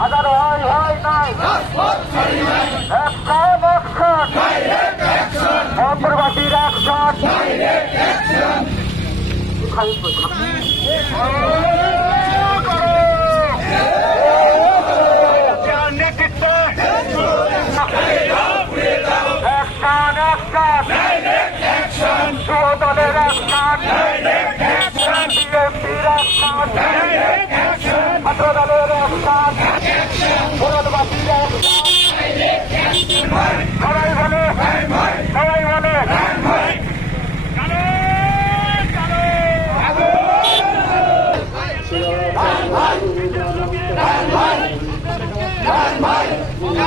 হাজার হয় হয় নাই। অপরবাসীর নেতৃত্ব দলের অ্যাকশন বিএনপির অ্যাকশন ছাত্র দলের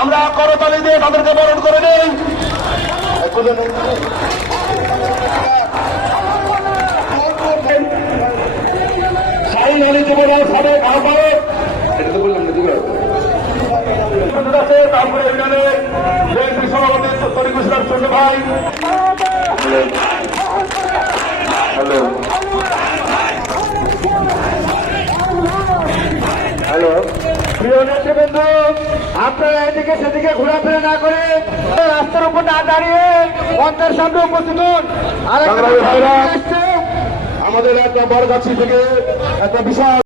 আমরা করতালি দিয়ে তাদেরকে বরণ করে নেই। তারপরে এখানে সভাপতি তরিক ইসলাম ছোট ভাই প্রিয় নেতৃবৃন্দ আপনারা এদিকে সেদিকে ঘোরাফেরা না করে রাস্তার উপর না দাঁড়িয়ে মঞ্চের সামনে উপস্থিত হন। আর আমাদের একটা বড়গাছি থেকে একটা বিশাল